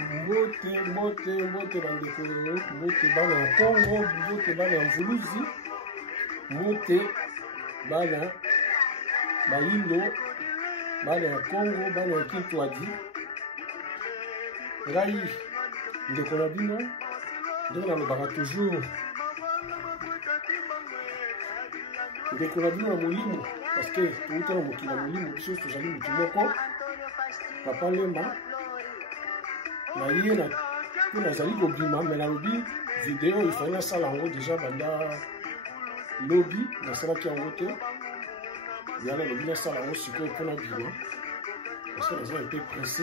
Mbote bandeko, mbote bana ya Congo, mbote bana ya Mvuluzi, mbote bana Baindo, bana ya Congo, bana ya Kitwadi. Ngai ndeko na bino ndenge nalobaka toujours ndeko na bino na molimo parce que touta na mokili ya molimo biso tozali motu moko Papa Lemba na ye na mpo nazali kobima me nalobi video ifali nasala yango deja banda lobi nasalaki yango te ya nalobi nasala yango sikoyo mpona bima parce que nazali un peu pressé.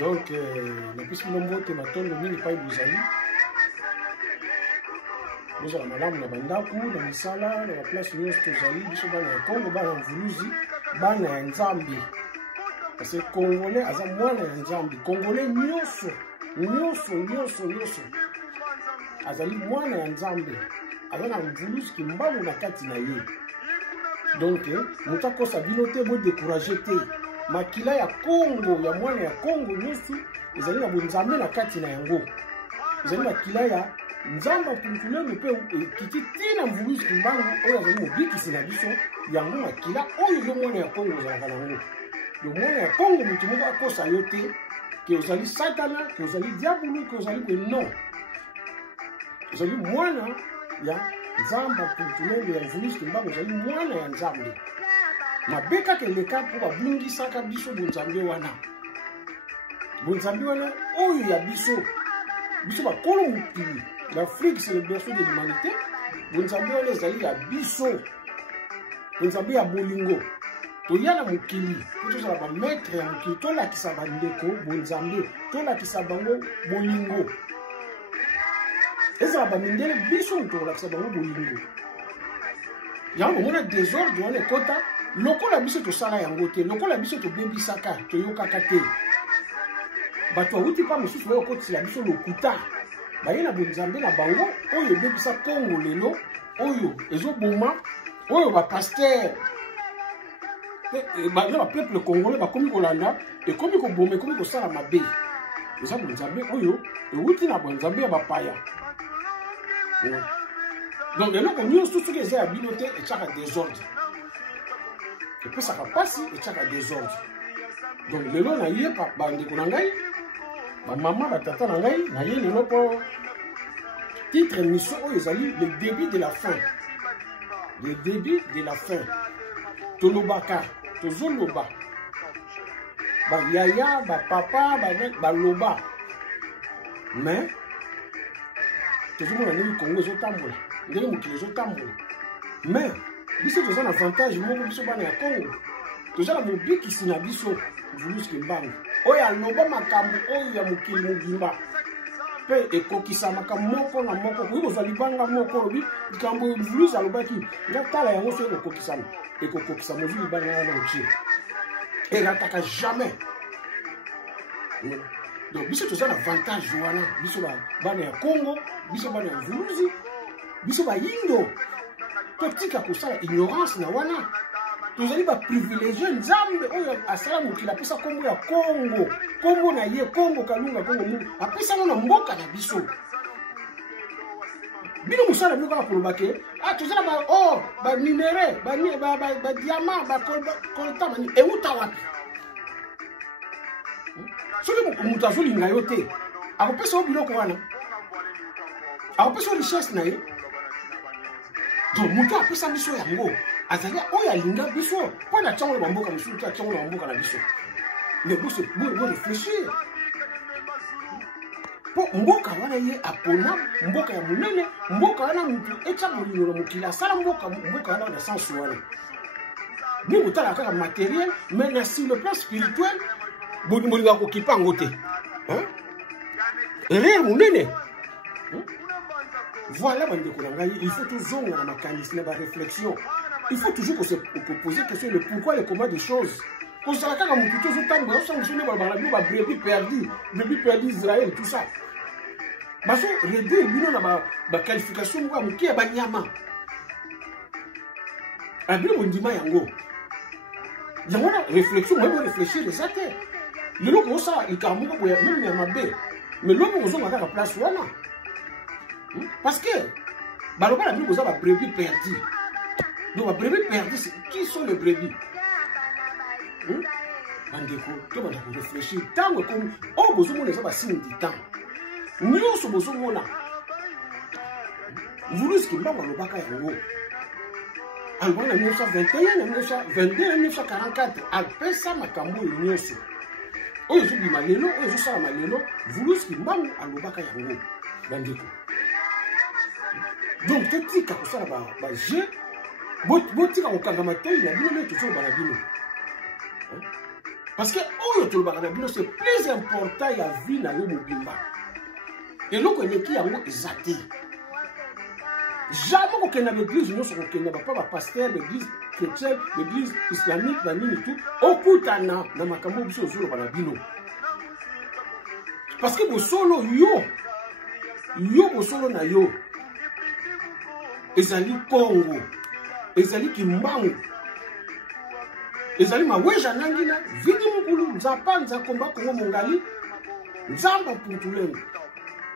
Donc, napesi bino mbote matondo mingi pai bozali bozala malamu na bandako na misala na baplace nyonso tozali biso bana ya Congo bana ya Mvuluzi bana ya Nzambe parce que Congolais aza mwana ya Nzambe Congolais nyonso azali mwana ya Nzambe aza na Mvuluzi kimbangu na kati na ye. Donc moto akosa bino te bodécourage te makila ya Congo ya mwana ya Congo nyonso ezali na bonzambe na kati na yango ezali makila ya Nzamba Puntulelo mpe kiti tina Mvuluzi kimbangu oyo azali mobikisi na biso yango makila oyo yo mwana ya Congo ozalaka nango. Yo mwana ya Congo moto moko akosa yo te ke ozali satana ke ozali diabolo ke ozali ke non ozali mwana ya Nzamba Puntulelo ya Mvuluzi kimbangu ozali mwana ya Nzambe. Mabeka keleka mpo babungisaka biso bonzambe wana oyo ya biso bakolo mokili l'Afrique c'est le berceau de l'humanité. Bonzambe wana ezali ya biso bonzambe ya bolingo toya na mokili po tozala bamaître ya mokili tolakisa bandeko bonzambe tolakisa bango bolingo ezala bamindele biso tolakisa bango bolingo yango mona désordre wana ekota lokola biso tosala yango te lokola biso tobebisaka toyokaka te bato awuti mpa mosusu oyo okotisela biso lokuta baye na bonzambe na bango oyo ebebisa Congo lelo oyo ezoboma oyo bapaster na bapeuple congolais bakomi kolanda ekomi koboma ekomi kosala mabe eza bonzambe oyo ewuti na bonzambe ya bapaya. Donc eloko nyonso soki eza ya bino te etiaka désordre epesaka pasi etiaka désordre. Donc lelo naye bandeko na ngai bamama batata na ngai naye lelo mpo titre émission oyo ezali le début de la fin. Le début de la fin tolobaka tozoloba bayaya bapapa baloba mais tozomona ndenge Congo ezotambola ndenge mokili ezotambola mais biso toza na avantage moko biso bana ya Congo toza na mobikisi na biso Mvuluzi kimbangu oyo aloba makambo oyo ya mokili mobimba mpe ekokisa makambo moko na moko oyo kozwa libanga moko olobi likambo Mvuluzi alobaki nga tala yango so ekokokisa mozwi libanga wana otie erataka jamais. Donc biso toza na avantage wana biso bana ya Congo biso bana ya Mvuluzi biso bayindo totika kosala ignorance na wana tozali baprivilégie Nzambe oyo asala mokili apesa kombo ya Congo kombo na ye Congo kalunga Congo mungu apesa ngo na mboka na biso bino mosala bino kaka koloba ke tozala baor baminere badiama bakolta mani euta wapi soki moto azolinga yo te akopesa yo biloko wana akopesa yo richesse na ye. Donc moto apesa biso yango azali oyo alinga biso mpo na tiango na bamboka mosusu te atiango na bamboka na biso mais bo réfléchir mpo mboka wana ye apona mboka ya monene mboka wana motu etya molingo na mokili asala mboka wana na sens wana bingo otala kaka matériel mais na sur le plan spirituel bolingo akokipa yango te erreur monene. Voilà, il faut toujours un mécanisme de réflexion. Il faut toujours se poser question de pourquoi et comment des choses. Quand ça va quand on toujours temps, on s'en souvient de brebis perdu Israël tout ça. Parce que les deux ils ont la qualification quoi qui est banyama. Abino mondima yango. Yango réflexion, moi réfléchir les athées. Le lot pour ça, il carrément même à ma baie. Mais l'homme vous a la place voilà. Parce que Baloba la Bible vous a la brebis perdue. Donc la brebis perdue, qui sont les brebis? Bandeko, tu vas réfléchir. Tant comme oh besoin de ça va signer du temps. Nous sommes besoin là. Vous voulez ce qui m'a Baloba ka yango. En 1921, 1922, 1944, après ça makambo nyonso. Oyo zo bima lelo, oyo zo sala malelo, vuluski mbangu alobaka yango bandeko. Donc totika kosala ba jeu, botika kokangama te ya bino ne toujours bana bino. Parce que oyo tolobaka na bino c'est plus important ya vie na yo mobimba. Eloko eleki yango ezate. Jamais kokenda l'église nyonso kokenda ba pasteur l'église chrétienne, l'église islamique, la nini tout, okutana na makambo biso ozolo bana bino. Parce que bosolo yo bosolo na yo. Ezali Congo, ezali Kimbangu, ezali maweja nangina, vidi mukulu, nzapa, nzakomba, Kongo mongali, nzamba puntulengu.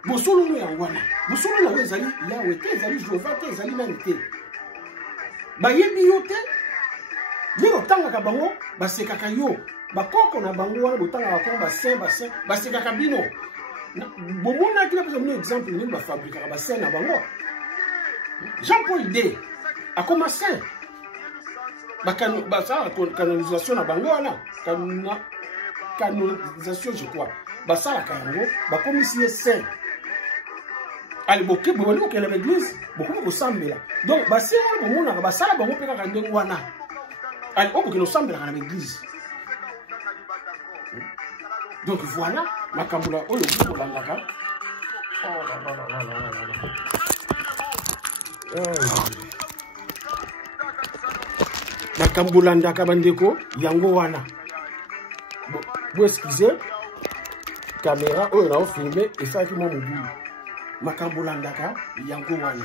Bosolo no yangwana. Bosolo na yo ezali Yahweh te, ezali Jehova te, ezali nani te. Bayebi yo te, Nyo tangaka bango, basekaka yo. Bakoko na bango wana botanga bakon basekaka bino. Bomona kila pesa mne exemple ni ba fabrika ba sen na bango. Jean-Paul II a commencé ba canonisation na bango wana, canonisation je crois. Ba sala kango, ba komisi sen. Ali boke bono ke na l'église, beaucoup ko sambela. Donc ba sen bomona ba sala bango peka ka ndengo wana. Alors, on peut nous sembler dans l'église. Donc voilà, ma camboula, oh le groupe landaka. Oh là là là là là là. Ma camboula landaka bandeko, yango wana. Vous excusez, caméra, oh là on filmé et ça qui m'a mobile. Ma camboula landaka, yango wana.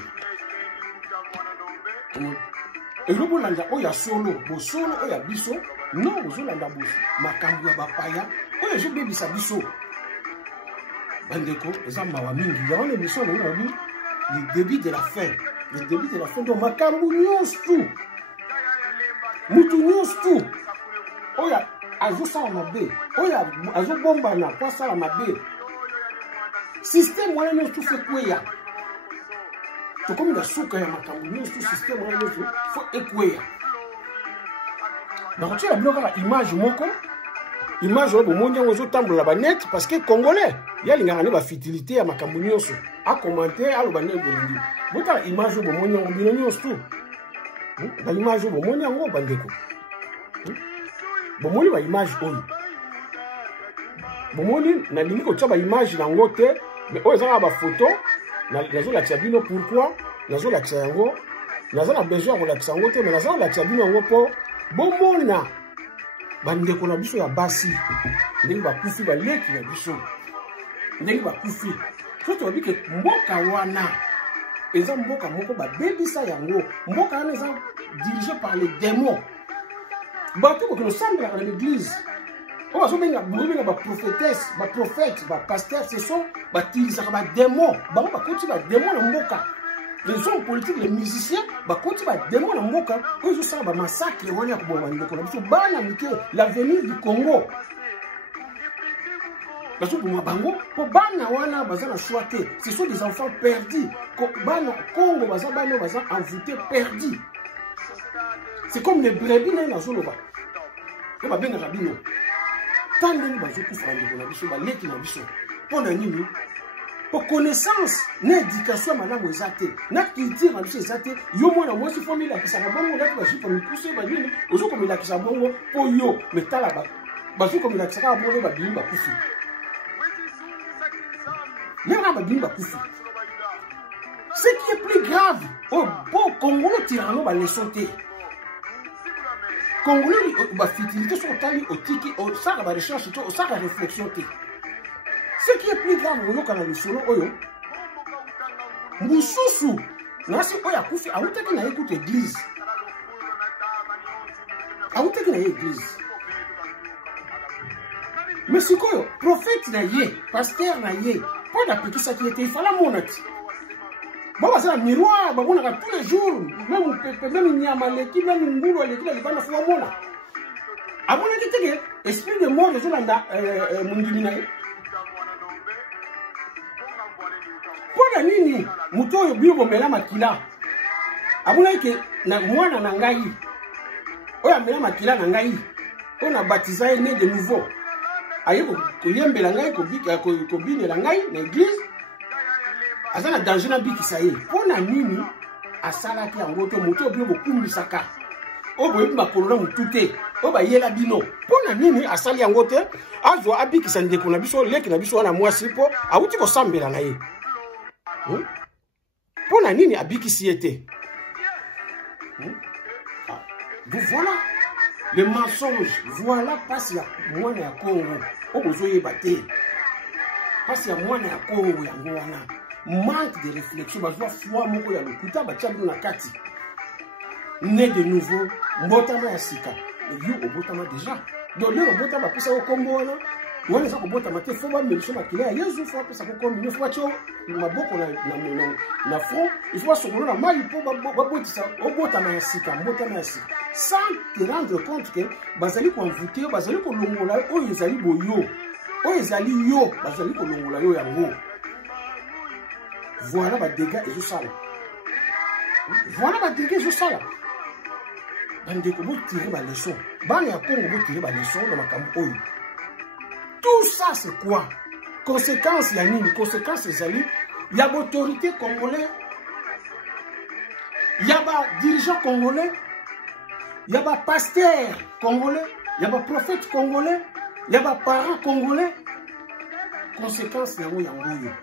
Et le bolanda oya solo, bo solo oya biso, non bozolanda bo makambo ya bapaya, oya je bebisa biso. Bandeko, eza mawa mingi, ya wana biso na obi, le début de la fin. Le début de la fin donc makambo nyonso. Mutu nyonso. Oya azo sala mabe, oya azo bomba na kwa sala mabe. Système wana nyonso fait kweya. C'est comme la souka ya makambo tout système il faut écouer. Donc tu as bloqué la image moko. Image au monde on tambola ba net parce que congolais, il y a l'ingana ba fidelité ya makambo nyonso. A commenter à lo ba net bolingi. Bota image au monde on bino nyonso. Ba image au monde on bandeko. Bomoni ba image oyo. Bomoni na lingi ko tshaba image na ngote, mais oyo za ba photo. Nazo la tiabino pourquoi nazo la tiango nazo na besoin ko la tiango te mais nazo la tiabino ngo po bomona bande ko na biso ya basi ndenge ba kufi ba leki na biso ndenge ba kufi so to bike mboka wana eza mboka moko ba bebisa yango mboka wana eza dirigé par les démons bato ko ressemble à l'église. On va bien ba prophétesse, ba prophète, ba pasteur, ce sont ba tilisaka ba démons. Ba koti ba démons na mboka. Les hommes politiques, les musiciens, ba koti ba démons na mboka. Ils sont ba massacre wana ko bomba ndeko na biso bana mike l'avenir du Congo. Parce que pour bango, pour bana wana bazana choité, ce sont des enfants perdus. Bana Congo bazana envoûtés perdus. C'est comme les brebis dans la zone là. On va bien rabino. Tant de gens qui font la biso, ba leki na biso. Pour nini? Pour connaissance, l'éducation madame ezate, na culture na biso ezate, yo mwana mwasi famille la kisaka bongo na ba jipa mikuse ba nini, ozo comme la kisaka bongo po yo metala ba zo comme la kisaka bongo ba bimba kufi. Y'a ba bimba kufi. Ce qui est plus grave, au bon Congo tirano ba lesoté. Congolais ba fitilité sur tali au tiki au saka ba recherche au saka réflexion té. Ce qui est plus grave au kana le solo oyo. Mususu nasi oya kufi awutaki na écoute église. Awutaki na église. Mais c'est quoi? Prophète na ye, pasteur na ye. Pas d'appliquer qui était, il fallait monter. Bon, c'est un miroir, bon, on a tous les jours, même Niamaleki, même Ngoulou, il va faire un mona. À mon avis, esprit de mort, les gens ont mon diminaï. Pour nini, muto yo bio mela makila. À mon avis, na mwana na ngai. Oya mela makila na ngai. On a baptisé né de nouveau. Aye ko yembela ngai ko bine la ngai na église. Azana danger na biki saye. Pona nini asala ki yango to moto bio bokumbisaka. Obo yimba kolona mutute. Oba yela bino. Pona nini asali yango te azwa abiki sandeko na biso leki na biso na mwasi po awuti ko sambela na ye. Pona nini abiki siete. Voilà le mensonge. Voilà passe ya mwana ya Congo. Obozoye bate. Passe ya mwana ya Congo yango wana. Manque de réflexion, bazwa foi moko ya lokuta ba tchabu na kati. Né de nouveau, mbotama ya sika. Yo obotama déjà. Donc yo obotama pesa ko kombo wana. Wana sa ko botama te fo ba melisho makile ya Yesu fo pesa ko kombo, fo cho maboko na front, il faut se rouler la maille pour ba botisa obotama ya sika, mbotama ya sika. Sans te rendre compte que bazali ko envoûter, bazali ko longola oyo ezali boyo. Oyo ezali yo, bazali ko longola yo yango. Voilà les dégâts et tout ça. Voilà les dégâts et tout ça. Vous tirez la leçon. Vous tirez la leçon dans ma campagne. Tout ça, c'est quoi? Conséquence, il y a une conséquence, il y a l'autorité congolaise, il y a des dirigeants congolais, il y a des pasteurs congolais, il y a des prophètes congolais, il y a des parents congolais. Conséquence, il y a une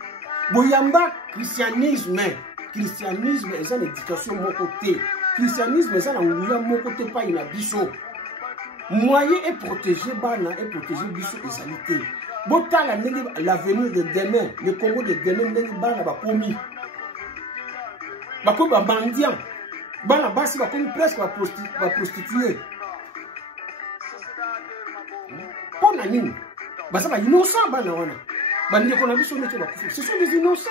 Boyamba, christianisme est une éducation de mon côté. Christianisme est mon côté, pas une biso. Moyen est protégé, bana est protégé, biso et salité. Botala l'avenir de demain, le Congo de demain, bana va commis. Bako ba bandian, bana basi va commis presque va prostituer. Pour la ligne, basa va innocent bana wana. Ce sont des innocents.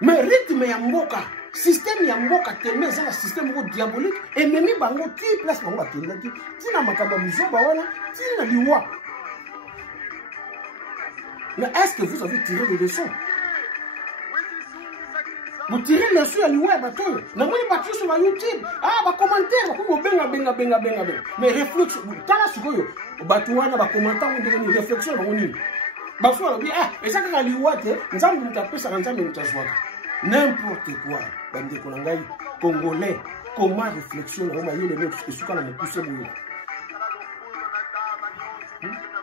Mais rythme ya mboka, système ya mboka tellement c'est un système diabolique et même bango ti place bango atenda ti tina makamba muzoba wana tina liwa. Mais est-ce que vous avez tiré les leçons? Vous tirez les leçons à liwa bato. Na moi bato sur YouTube. Ah ba commentaire ba ko benga. Mais réflexion, tala sikoyo bato wana ba commentaire on devient réflexion ba ngoni. Parfois, on dit, ah, et ça, quand on dit, n'importe quoi. Congolais, comment réflexion, on va y aller, et ce qu'on a poussé.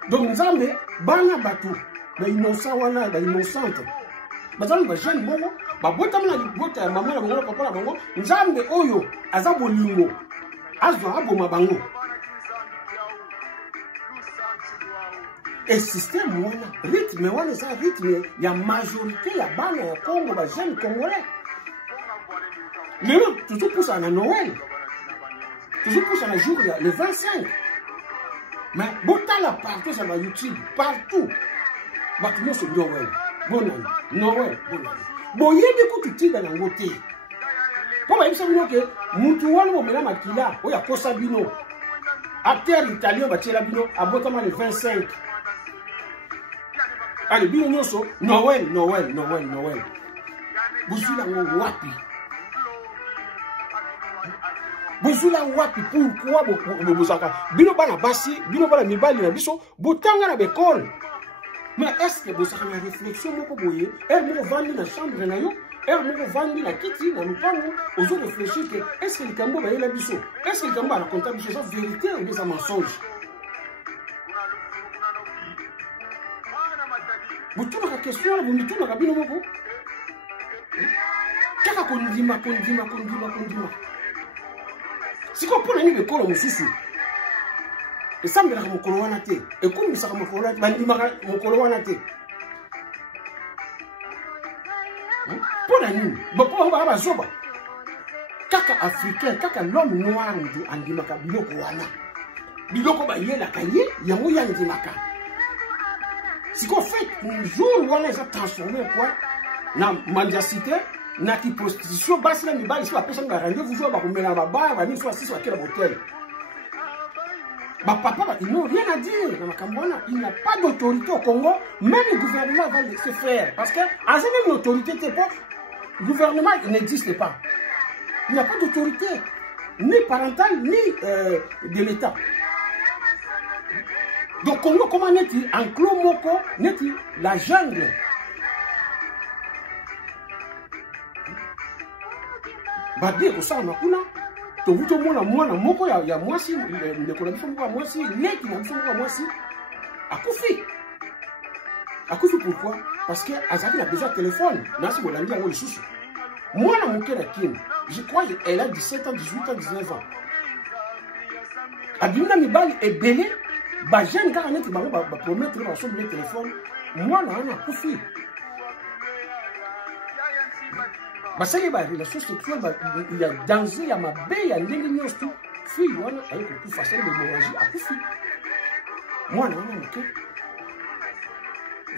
Donc, nous avons bana bateau, mais innocent, wana, innocente. Nous avons des jeunes, bon, bah, botamna, bota, maman, la bongo, papa, la bongo, nous avons des oyo, azabo lingo, azabo mabango. Et système, rythme, ça rythme, il y a majorité, il y a bana, il y a Congo, il y a jeunes congolais. Mais non, toujours pour ça, à Noël. Toujours pour ça, jour, le 25. Mais, bon, t'as la partout sur YouTube, partout. Bah, tout le monde se dit Noël. Bon année, Noël, bon année. Bon, il y a des coups de tir dans la côté. Pour moi, il me que, Moutouan, on met la maquilla, il y a Kosabino. À terre, italien, bah, Tchelabino, à Botama le 25. Allez, bien Noël. Bozula wapi. Bozula wapi pourquoi bozaka. Bino bana basi, bino bana mibali na biso, botanga na bekol. Mais est-ce que bozaka na réflexion moko boye, mo vandi na chambre na yo, mo vandi na kiti na lupango, ozo réfléchir que est-ce que le kambo ba yela biso? Est-ce que le kambo na compta biso ça vérité ou des mensonges? Vous tournez la question, vous me tournez la bino moko. Kaka kondima. Si vous prenez le col au souci, et ça me l'a mon coloanate, et comme ça me coloanate, mon coloanate. Pour la nuit, pour la zoba. Kaka africain, kaka l'homme noir en dimaka biloko wana. Biloko ba yela kaye, yango yanzimaka. Ce qu'on fait, un jour, on les a transformés quoi, dans la mendiacité, dans la prostitution, parce que les ici, la personne va rendez-vous, vous va mettre dans la barre, va venir assis sur quelle bouteille. Papa, ils n'ont rien à dire dans la Cameroun. Il n'y a pas d'autorité au Congo. Même le gouvernement va laisser faire. Parce que, à cette même autorité, le gouvernement n'existe pas. Il n'y a pas d'autorité, ni parentale, ni de l'État. Donc, Congo, comment n'est-il en clos moko, n'est-il la jungle? Badé, au sein de Makuna. Tout le monde a moko ya mwasi le kolabisa moko mwasi leki na moko mwasi akufi pourquoi parce que Azaki a besoin de téléphone nasi bolandi yango lisusu mwana moke na kini je crois elle a 17 ans 18 ans 19 ans abimina mibali ebele ba jeune kaka neti bango ba promettre ba so le téléphone mwana ana akufi basali ba relation sexuelle il y a danger il y a mabe il y a ndenge nyonso fille wana ayiko kufa sali l'hémorragie akufi mwana wana moke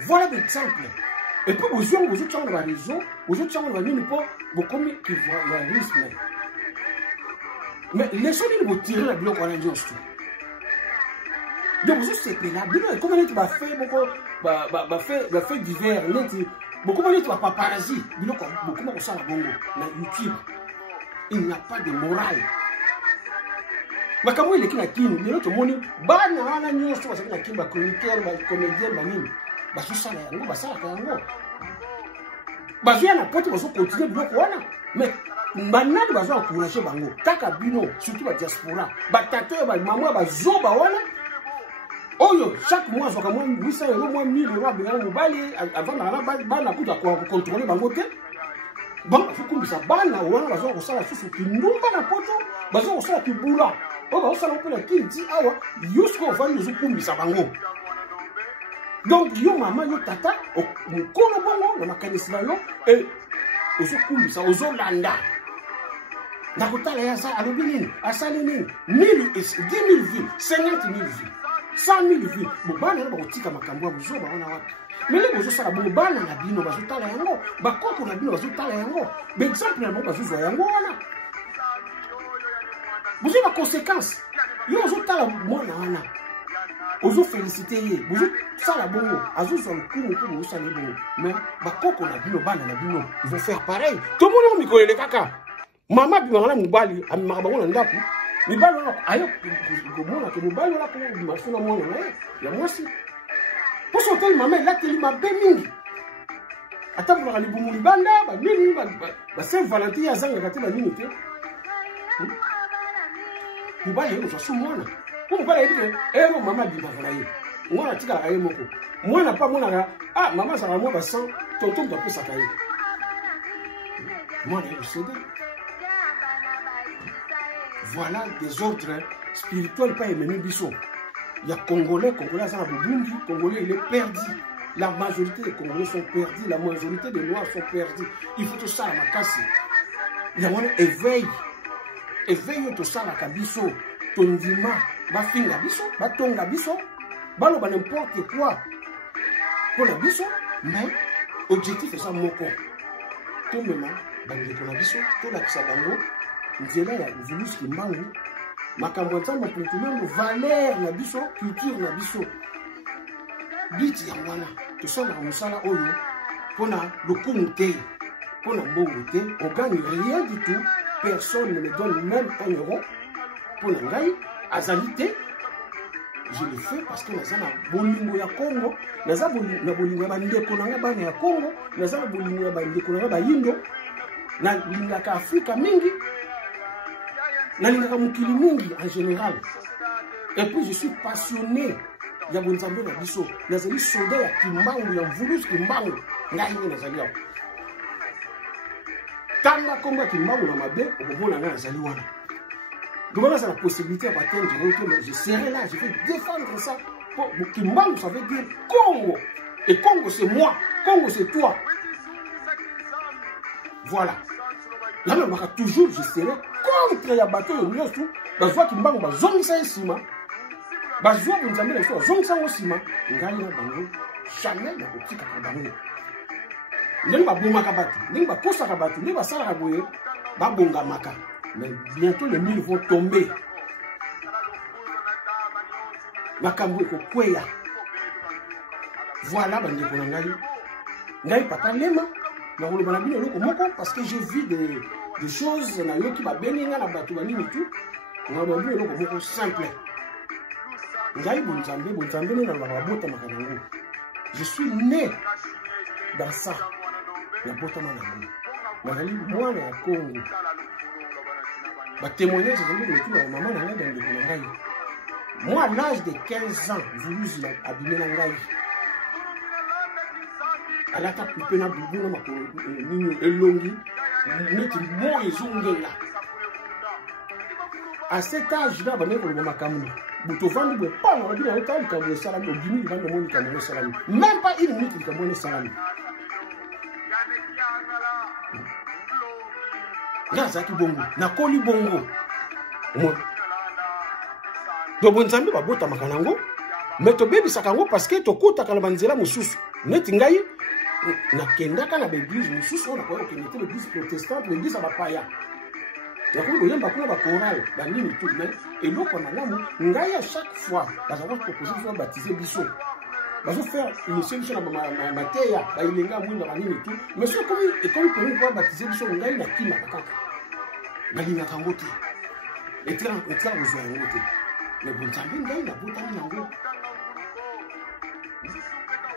voilà l'exemple et puis aux autres gens dans la réseau aux autres gens dans la ligne pour beaucoup qui voient le risque mais les gens ils vont tirer la bloc wana nyonso donc vous c'est là comment tu vas faire beaucoup va faire divers net beaucoup de gens paparazzi, beaucoup de gens bongo na YouTube. Il n'y a pas de morale. Mais comme il est qui kini, les autres moni, bana wana nyonso parce que na kini ba chroniqueur, ba comédien, ba nini, ba so sala yango, ba sala yango. Ba vient na pote ba so continuer bloc wana. Mais banani ba so encourager bango. Taka bino, surtout ba diaspora, ba tato ba maman ba zo ba wana. Oyo, chaque mois, je vais 800 euros, moins 1000 euros, avant de contrôler bango te. Bon, il faut que ça banne, on va faire ça sous qui nous pas na poto, bah on ça qui boula. On va faire un peu la qui dit ah ouais, jusqu'au va nous kumbi ça bango. Donc yo maman yo tata, au kono bango na makanisi na yo et ozo kumbi ça ozo landa. Na kotala ya ça alobi nini? Asali nini? 10 000 vues, 50 000 vues. 100 000 vues. Bobana na bakotika makambo ya buzo baona wapi. Mais les bozo sala bobana na bino bazotala yango, bakoko na bino bazotala yango. Mais exemple na bazo yango wana. Bozo ba conséquence. Yo bazotala mwana wana. Ozo féliciter ye, bozo sala bongo, azo sur le coup ko bozo sala bongo. Mais bakoko na bino bana na bino, ils vont faire pareil. Tout le monde mikolo le kaka. Mama bimana mubali, amimaka bango na ndaku. Mibali wana ayo komona ke mibali wana ko mafuna mwana na ya mwasi. Pour son tel maman là teli mabe mingi. Ata pour ali bumu libanda ba nini ba Saint Valentin ya zanga kate ba nini te. Mibali yo so mwana. Pour mibali yo ero mama bi ba falaye. Mwana tika ayo moko. Mwana pa mwana ga ah mama ça va moi ba 100 tonton doit plus sakaye. Mwana yo cédé. Voilà des ordres spirituels pas aimés biso. Il y a Congolais ça a Burundi, Congolais il est perdu. La majorité des Congolais sont perdus, la majorité des Noirs sont perdus. Il faut tout ça à ma casse. Il y a un éveil. Éveil tout ça à Kabiso, Tondima, Bafinga biso, Batonga biso, Balo n'importe quoi. Pour la biso, mais objectif est ça moko. Tout maintenant, bandi pour la biso, tout la kisabango. Nzela ya vulus kimbangu makambo nzambe plutôt valeur na biso culture na biso biti ya wana to sala musala oyo pona lokumu te pona mbongo te on gagne rien du tout personne ne me donne même 1 euro pona ngai azalité je le fais parce que nazana bolingo ya Congo nazana bolingo ya bandeko na bana ya Congo nazana bolingo ya bandeko na ba yindo na lingaka Afrika mingi en général. Et puis je suis passionné. Il y a des amis qui sont des soldats qui mangent, des voulus qui mangent. Tanga combat qui mangent dans ma baie, on va voir les amis. Donc là, c'est la possibilité d'atteindre. Je serai là, je vais défendre ça. Qui mangent, ça veut dire Congo. Et Congo, c'est moi. Congo, c'est toi. Voilà. Là, toujours, je serai contre les bateaux de l'Ouest. Je vois qu'il m'a dit, zone ça est ciment. Je vois que nous avons les choses, zone ça est ciment. jamais na kotika kabango. Ndenge babomaka bato, ndenge bakosaka bato, ndenge basalaka boye, babongamaka. Mais bientôt les murs vont tomber. Makambo ekokweya. Voilà bandeko na ngai. Ngai papa lema na koloba na bino eloko moko parce que j'ai vu des choses na yo ki babenga na bato banini tu. Na koloba bino eloko moko simple. Ngai bonzambe na babota makanango. Je suis né dans ça. Na bota manango. Nazali mwana ya Congo. Ba témoignage de tout la maman na ngai ndeko na ngai. Moi à l'âge de 15 ans, Vuluzi a abîmé la ngai. À la table pena bubu na makolo nini elongi neti mo ezongela. À cet âge là ba meko na makamu. Butovandi bo pa na bina hotali ka bo salami obimi bando moni ka mo salami. Même pas une minute ka mo salami. Nazaki bongo, nakoli bongo. Do bonzambe babota makanango, mais to bebisaka ngo parce que to kotaka na banzela mususu. Neti ngai nakendaka na l'église mususu na koyo kenete l'église protestante, l'église abapaya. Yakolo yemba kuna ba choral, ba nini tout mais eloko na lamu ngai à chaque fois bazako proposer de baptiser biso. Bazo faire une solution na mateya, ba ilenga mwinda ba nini tout. Mais c'est comme pour baptiser biso ngai na kima bakaka. Balinga kangote. Etran besoin ngote. Mais bon tambi ngai na bota nango.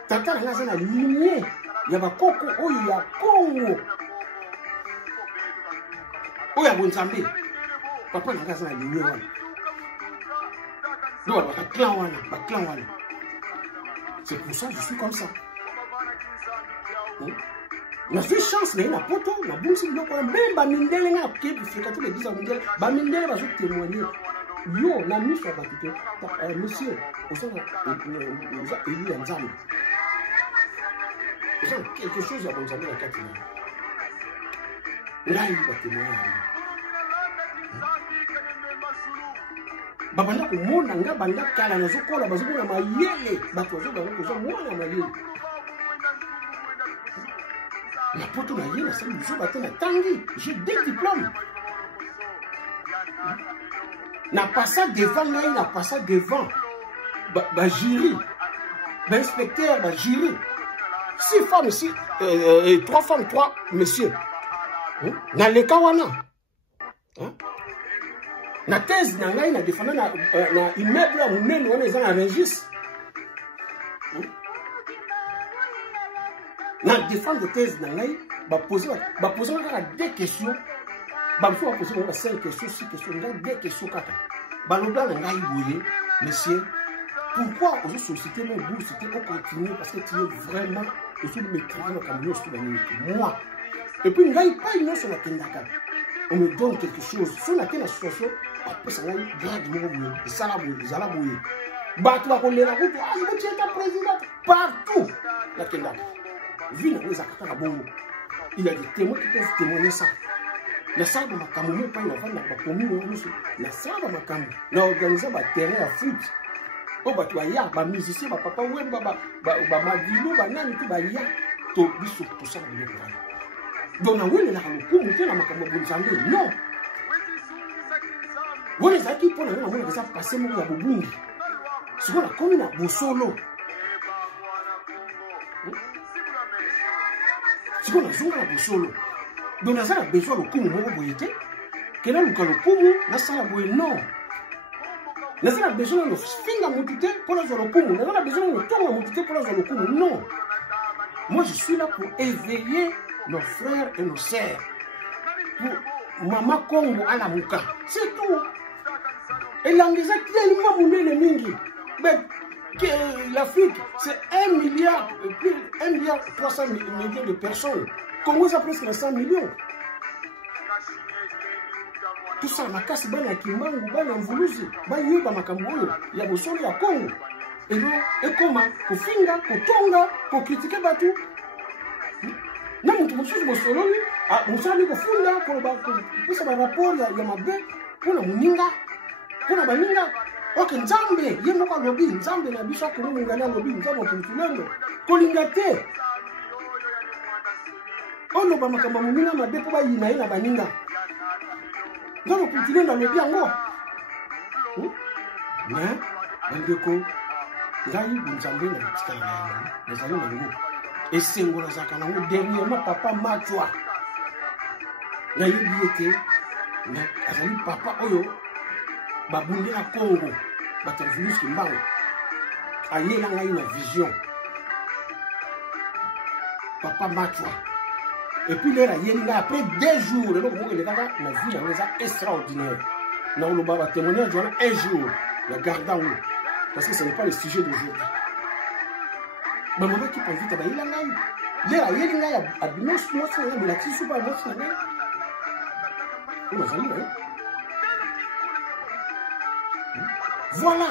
Tata na zana lignée ya bakoko oyo ya Congo. Oya bon tambi. Papa na zana lignée wana. Non, ba clan wana. C'est pour ça que je suis comme ça. Na fait chance na poto na bunsi biloko même ba mindele nga ke fréquenter l'église mondiale ba mindele ba témoigner yo na miso ba tuto monsieur osana il y a nzambe c'est quelque chose à bonzambe na kati na ngai ba témoigner babanda ko mona nga banda kala na zokola bazokona mayele bato bazo mona mayele. La poto na yé, c'est une chose à tangi. J'ai 2 diplômes. N'a pas ça devant, n'a pas ça devant. Bah, jury. Bah, inspecteur, bah, jury. 6 femmes ici, 3 femmes, 3 messieurs. N'a le kawana. Na thèse, n'a défendu na immeuble, à mon on est en Régis. Na défense de thèse nangai ba poser 2 questions ba faut poser 5 questions 6 questions 2 questions kaka ba loba nangai boye monsieur pourquoi vous sollicitez mon bourse c'était au continuer parce que tu es vraiment au sous me travail comme nous sur la moi et puis ngai pas une sur la tendaka on me donne quelque chose sur la situation après ça ngai grade mo boye sala boye ba tu va coller la route ah je veux être président partout la tendaka. Vu les acteurs à bon, il y a des témoins qui peuvent témoigner ça. La salle de ma camoufle, pas la vente, la commune, la salle de ma camoufle, la organisé ma terrain à foot. Oh, bah, tu as ya, bah, musicien, bah, papa, ouais, bah, ma vino, bah, nan, tout, bah, ya, tout, biso, tout ça, bah, donc, on a vu, la coup, on fait la macamoufle, non. Vous les acquis pour la main, ça passer mon yabouboum. C'est quoi la commune à Bosolo? C'est qu'on a besoin de solo. Donc, on a besoin de kumu moko boyete. Kena luka le kumu, na sala boye non. On a besoin de finga mutute pour la le kumu. On a besoin de tonga mutute pour la le kumu. Non. Moi, je suis là pour éveiller nos frères et nos sœurs. Pour Mama Congo à la muka. C'est tout. Et l'anglais tellement mouné les mingi. Mais l'Afrique, c'est 1 milliard 300 millions de personnes. Congo, ça presque 100 millions. Tout ça, ma casse, il y a Kimbangu, il y a Mvuluzi, il y a Makamboyo, il y a Bosolo, il y a Congo. Et donc, et comment, pour finga, pour tonga, pour critiquer Batou. Non, mais tout le Bosolo, on s'en dit pour finga, pour ça, rapport, il y a ma bête, pour la Mouninga, pour la Baninga. Ok, Nzambe, ye moko lobi, Nzambe na biso ko mungana lobi, Nzambe ko tulendo. Kolingate. Ono ba makamba mumina mabe ko ba yina ina baninga. Nzambe ko tulendo lobi yango. Mais bandeko ngai Nzambe na tikala yango. Nazali na ngo. Esengola zakana ngo dernièrement papa Matwa. Na yebi na azali papa oyo babundi na Congo batanzulus kimbango ayela ngai na vision papa Matwa et puis là il a après 2 jours donc moi le kaka na vie yango ça extraordinaire na lo baba témoignage wana un jour la gardant parce que ce n'est pas le sujet d'aujourd'hui mais moi qui pense vite ba il a ngai là il ngai abinos moi ça na la tisu ba moi ça na voilà.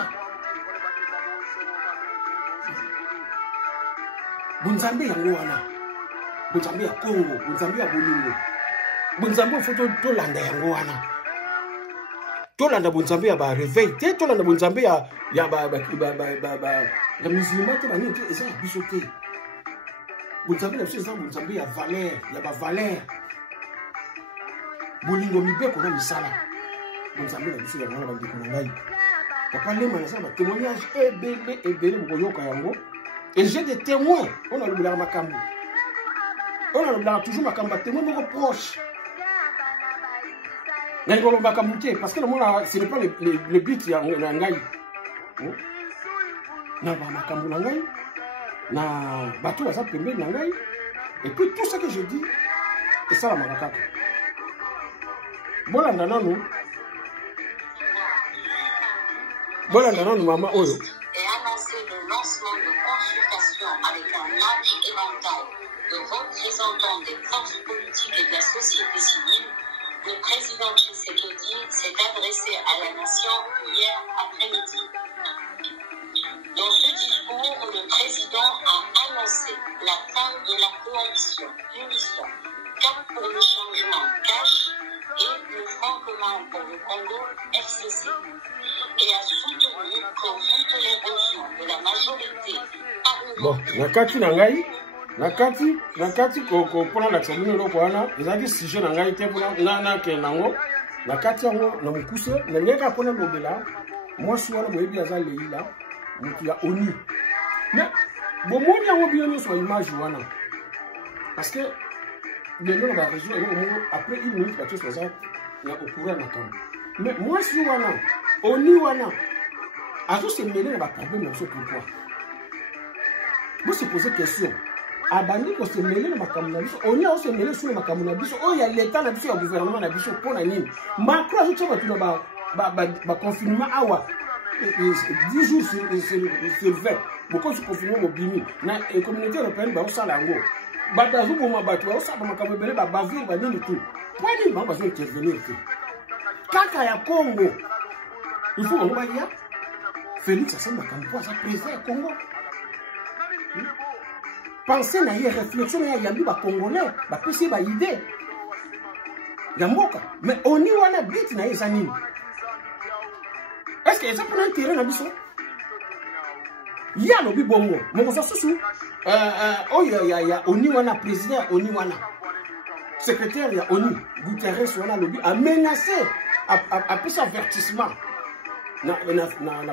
Bunzambe ya ngwana. Bunzambe ya Congo, Bunzambe ya Bolingo. Bunzambe foto tolanda ya ngwana. Tolanda Bunzambe ya ba réveil, tolanda Bunzambe ya ba musulman te ba ni te eza biso te. Bunzambe na biso Bunzambe ya valeur, ya ba valeur. Bolingo mibeko na misala. Bunzambe na biso ya ngwana ba ndiko na ngai. Papa Lema na ça témoignage ebele mokoyoka yango. Et j'ai des témoins. On a le blanc makambo. On a le blanc toujours makambo. Témoin beaucoup proche. Il y a le makambo parce que le monde ce n'est pas le but ya ngai. Na ba makambo na ngai. Na bato za pembe na ngai. Et puis tout ce que je dis c'est ça la marakaka. Bolanda nanu. Bolanda nanu mama oyo. Et annoncer le lancement de consultations avec un large éventail de représentants des forces politiques et de la société civile, le président Tshisekedi s'est adressé à la nation hier après-midi. Dans ce discours, le président a annoncé la fin de la coalition Unisson, Cap pour le changement cash et le Front commun pour le Congo FCC. Et a soutenu que toute l'érosion de la majorité parlementaire. Bon, nakati ko pona la tsomino loko wana ezaki sujet na ngai te pona na ke nango nakati yango na mukuse na ngeka pona lobela moi si wana moyebi aza leila mutu ya ONU mais bon moi yango bien sur image wana parce que le ba région après une minute la chose ça na okura na kambo mais moi si wana ONU wana azo se mêler na ba problème na so pourquoi vous se posez question abandi ko se mêler na makambo na biso ONU azo se mêler sur makambo na biso o ya l'état na biso ya gouvernement na biso pona nini Macron azo tsoba tuna ba confinement awa 10 jours sur 20 beaucoup se confinement mobimi na communauté européenne ba osala ngo batazo boma bato ba osala makambo bele ba bavir ba nini tout point ni ba zo intervenir te kaka ya Congo il faut on va dire Félix Assemble makambo za président ya Congo. Pensez na y réflexion na yambi ba congolais ba pesi ba idée ya mboka mais oni wana bit na eza nini est-ce que ça prend intérêt na biso ya no bi bongo moko so susu ya oni wana président oni wana secrétaire ya oni Guterres wana lobi a menacé a pris avertissement na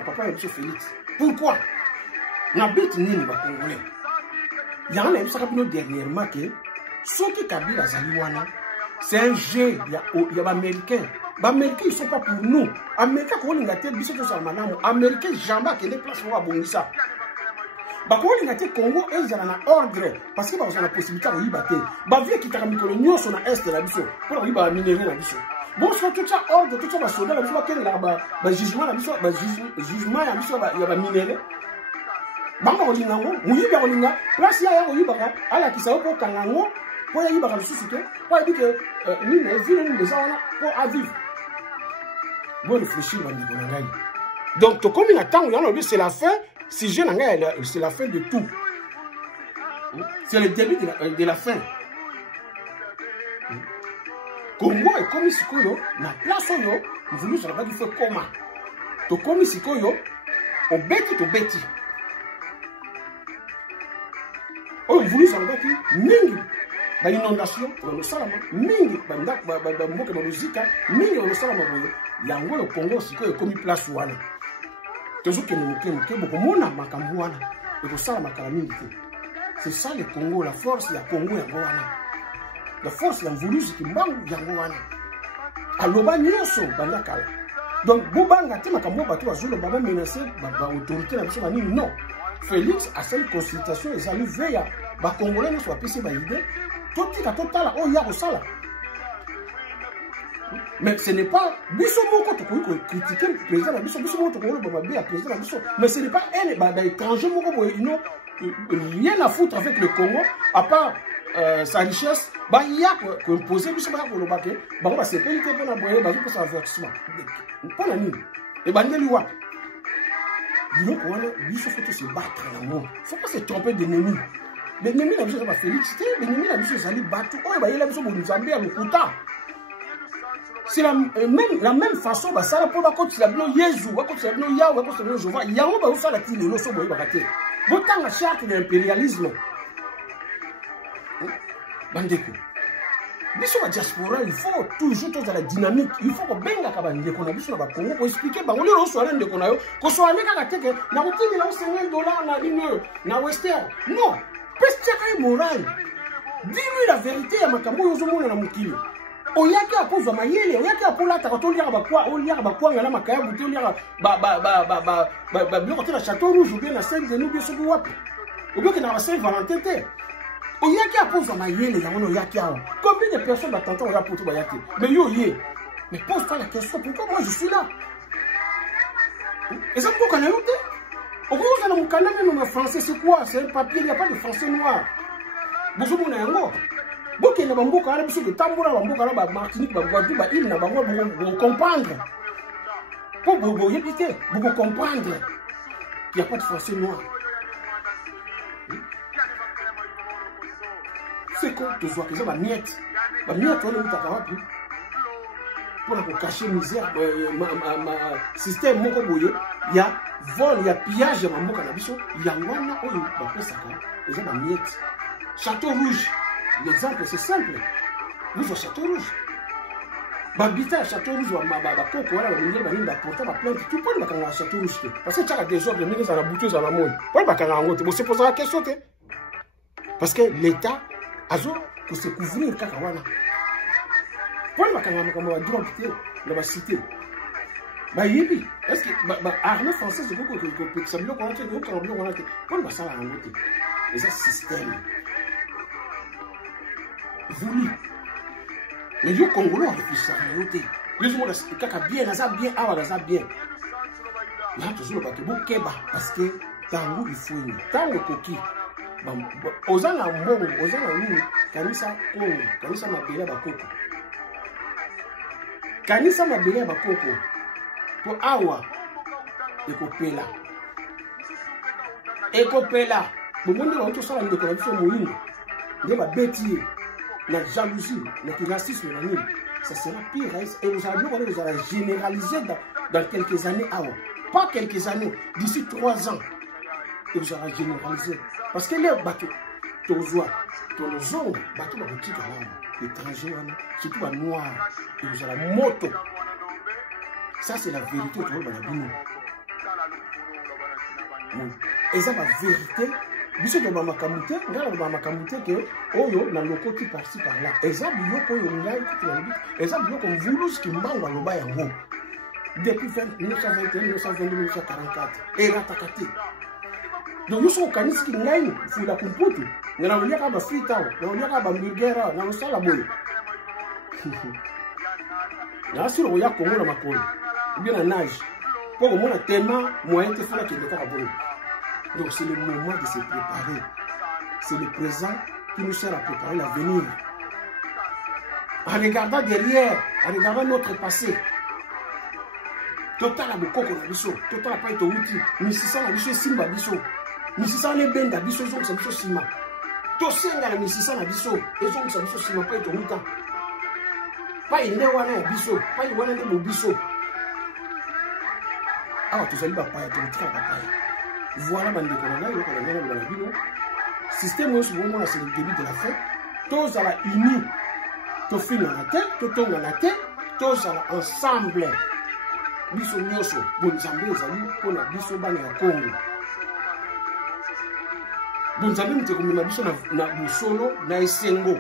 papa ya biso Félix pourquoi na bit nini ba congolais. Il y a un épisode dernièrement que ceux qui Kabila Zaliwana, c'est un jeu, il y a des Américains. Les Américains, ils ne sont pas pour nous. Les Américains, quand on a été bisous sur le Manamo, les Américains, jamais qu'ils déplacent pour Abonissa. Quand on a été Congo, ils ont un ordre, parce qu'ils ont la possibilité de y battre. Les vieux qui ont mis le sur l'Est de la biso, pour y battre minérer la biso. Bon, c'est tout ça, ordre, tout ça, les soldats, la biso, quel est le jugement, la biso, le jugement, la biso, il y a minérer. Bamba olingango muyiba olinga place ya oyibaka ala kisao ko kangango po ya yibaka lususuke po ya bike ni na vile ni les wana po à vivre bon réfléchir bandi ko ngai donc to comme na tango ya lobi c'est la fin si je na ngai c'est la fin de tout c'est le début de la fin Congo est comme si koyo na place oyo mvulu ça va dire comment tokomi sikoyo obeti tobeti oyo mvulusi alobaki mingi bainondation banosalama mingi bamboka balozika mingi banosalama boye yango le Congo sikoyo ekomi place wana tozokende moke bokomona makambo wana ekosalama kala mingi te. C'est ça le Congo, la force ya Congo yango wana, la force ya mvulusi kimbangu yango wana aloba nyonso banda kala. Donc bobanga te makambo bato bazoloba ba menacer ba autorité na biso na nini. Non, Félix a cette consultation ezali veya ba congolais nyonso bapesi ba idée totika totala oyo ya kosala. Mais ce n'est pas biso moko tokoki critiquer le président na biso moko tokoki ba bien président na biso, mais ce n'est pas elle ba étranger moko boye ino rien à foutre avec le Congo à part sa richesse. Bah il y a que poser biso ba ko lobake ba ko sepeli te pona boye ba ko sa avertissement pas la mine et ba ndeli wa biloko wana biso faut se battre na monde, faut pas se tromper d'ennemi. L'ennemi na biso ba Félix te, l'ennemi na biso ezali batu oyo ba yela biso bo nzambe ya lokuta. C'est la même façon bah ça pour ba ko tila bino Yesu ba ko tila bino Yawe ba ko tila bino Jehova yango ba usala ti lelo so boye ba kate botanga charte de l'impérialisme. Bandeko biso ba diaspora il faut toujours dans la dynamique, il faut benga ka bandeko na biso na ba Congo pour expliquer ba ngoli roso ala ndeko na yo ko so aleka ka teke na ko tingi na $50 na lino na Western. Non, peste ka moral, dis-lui la vérité ya makambo yo zo mona na mukili. Oyaki akozwa mayele, oyaki akolata kato liaka bakwa, oliaka bakwanga na makaya buto liaka ba biloko te na Château Rouge ou bien na Saint-Denis bien soki wapi. Oyoki na Saint-Valentin te. Oyaki akozwa mayele yango oyaki awa. Combien de personnes battant oya poto bayaki? Mais yo yé. Mais pose-toi la question, pourquoi moi je suis là? Et ça pourquoi na yote? Okoza na mukanda même en français c'est quoi? C'est un papier, il n'y a pas de français noir. Bozo mona yango. Boke na bamboka ala biso de tambola bamboka na ba Martinique ba Guadeloupe ba île na bango bo comprendre. Pour vous éviter, vous comprendre qu'il n'y a pas de français noir. C'est comme tu vois que ça va miette. Ba miette on est à pour cacher misère système moko boye, il y a vol, il y a pillage ya bamboka na biso, il y a wana oyo ba pesaka, et ça ba miette. Château Rouge. L'exemple c'est simple. Nous au Château Rouge. Babita à Château Rouge, Koko, voilà, on va porter ma plainte. Tout le monde va à Château Rouge. Parce que tu as des ordres, mais dans la bouteille, dans la mode. Pourquoi pas on se pose la question. Parce que l'État a pour se couvrir le Kakawana. Pourquoi pas on va droit dans la cité. Bah, yébi. Est-ce que l'armée française, c'est beaucoup que ça bloque, on a fait, pourquoi pas ça la rencontre. Et ça, système. Voulu. Mais les Congolais ont pu s'arrêter. Les gens ont bien, bien, bien. Là, toujours le bateau, Keba, parce que tango il faut une tango coquille. Aux gens à Mbongo, aux gens à nous, Kanisa Congo, Kanisa Mabele Bakoko. Kanisa Mabele Bakoko. Pour Awa, Ekopela. Ekopela. Le monde va tout ça dans les décorations mouillées. Il y a des bêtises. La jalousie, le racisme, ça sera pire. Et aujourd'hui, on va généraliser dans quelques années. Pas quelques années, d'ici 3 ans, il va généraliser. Parce que les bateaux, dans nos zones, bateaux, les étrangers, surtout les noirs, ils ont la moto. Ça, c'est la vérité. Et ça, la vérité. Biso to ba makamute ngala ba makamute ke oyo na lokoti par-ci par-là eza biloko oyo ngai kitulabi eza biloko mvulusi kimbango aloba yango depuis 1921 1922 1944 era takate donc nous sommes kanisi ki ngai fula kumputu ngala oliaka ba free town na oliaka ba burgera na osala boyo na silo ya Congo na makolo bien na nage pour mona tema moyen te fala ke ndeka boyo. Donc c'est le moment de se préparer. C'est le présent qui nous sert à préparer l'avenir. En regardant derrière, en regardant notre passé. Total a beaucoup de biso, total a pas été outil. Misisa na biso simba biso. Misisa le benda biso zo sa biso sima. To senga na misisa na biso, ezo sa biso sima pas été outil. Pas ine wana biso, pas wana de biso. awa tozali bapaya tokotika bapaya voilà bandeko na ngai eloko na ngai na bino système oyo sobomona c'est le début de la fin tozala uni tofingana te totongana te tozala ensemble biso nyonso bonzambe ezali mpona biso bana ya Congo bonzambe moto ekomema biso na bosolo na esengo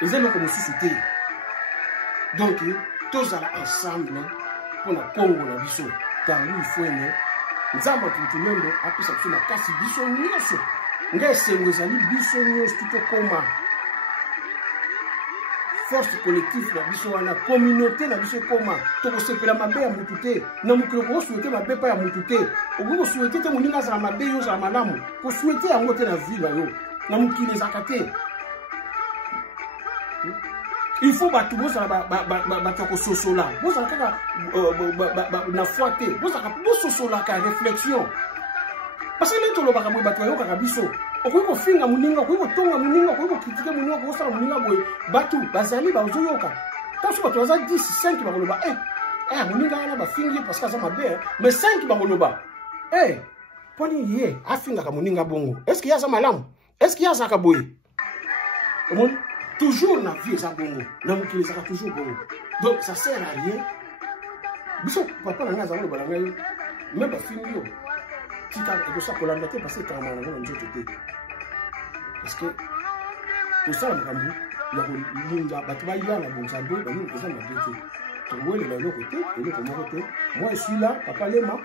eza eloko mosusu te donc tozala ensemble mpona Congo na biso tango ifwene nzambe tutulondo apesa biso makasi biso nyonso nga esengo ezali biso nyonso tutokoma force collective na biso wana communauté na biso koma tokosepela mabe ya mutu te na mokili okosouete mabe pa ya mutu te okoki kosouete te moninga azala mabe yo ozala malamu kosouete yango te na ville yo na mokili ezalaka te il faut bato bozala bato ya kososola bozala kaka na foi te bososolaka réflexion parce que lelo tolobaka boye bato bayokaka biso okoki kofinga moninga okoki kotonga moninga okoki kokritike moninga okoki kosala moninga boye bato bazali bazoyoka ntanso bato baza 10 5 bakoloba moninga wana bafingi parce que aza mabe mais 5 bakoloba mponi ye afingaka moninga bongo estce ye aza malamu estce ye azalaka boye omoni toujours na vie eza bongo na mokili ezaka toujours bongo donc ça sert à rien biso papa na ngai azala loba na ngai me bafingi yo tika ekosa kolanda te parce que ekama nango na nzoto te parce que tosala makambo ya kolinga bato baya na bonzambe baningi eza mabe te towelela eloko te eloko moko te moi je suis là papa lema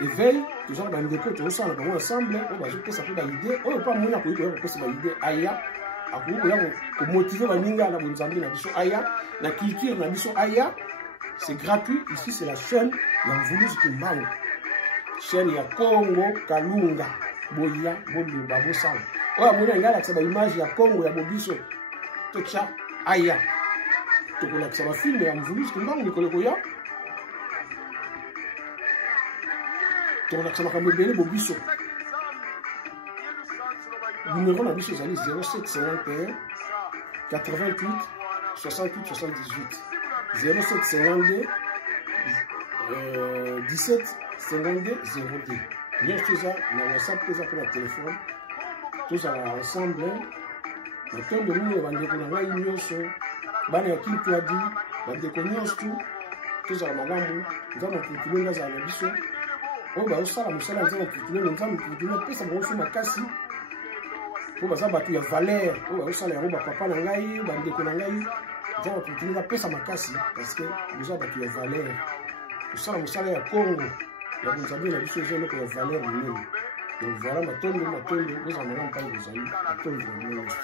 éveil tozala bandeko tozosala bango ensemble oyo bazopesa mpe baide oyo mpa moni akoki koya kopesa baide aya akoki koya komotive baninga na bonzambe na biso aya na culture na biso aya c'est gratuit ici c'est la chaîne ya Mvuluzi Kimbangu chaîne ya Congo Kalunga boya boluba bosala oyo amoni ngai alakisa baimage ya Congo ya bobiso tokya aya tokolakisa bafilme ya Mvuluzi Kimbangu likolo koya tokolakisa makambo ebele bobiso numéro na biso ezali 0751 88 68 78 0752 17 52 02 nyonso eza na whatsapp eza mpe na telefone tozala ensemble natondo mino bandeko na ngai nyonso bana ya Kintwadi bandeko nyonso tozala malamu nzambe mokili azala na biso oyo bazosala mosala nzambe mokili nzambe mokili apesa bango so makasi po baza bato ya valeur oyo bazosala yango bapapa na ngai bandeko na ngai nzambe mokili apesa makasi parce que boza bato ya valeur kosala mosala ya Congo ya bonzambe na biso eza eloko ya valeur minene donc voilà matondo bozala malamu mpai bozali matondo na bino nyonso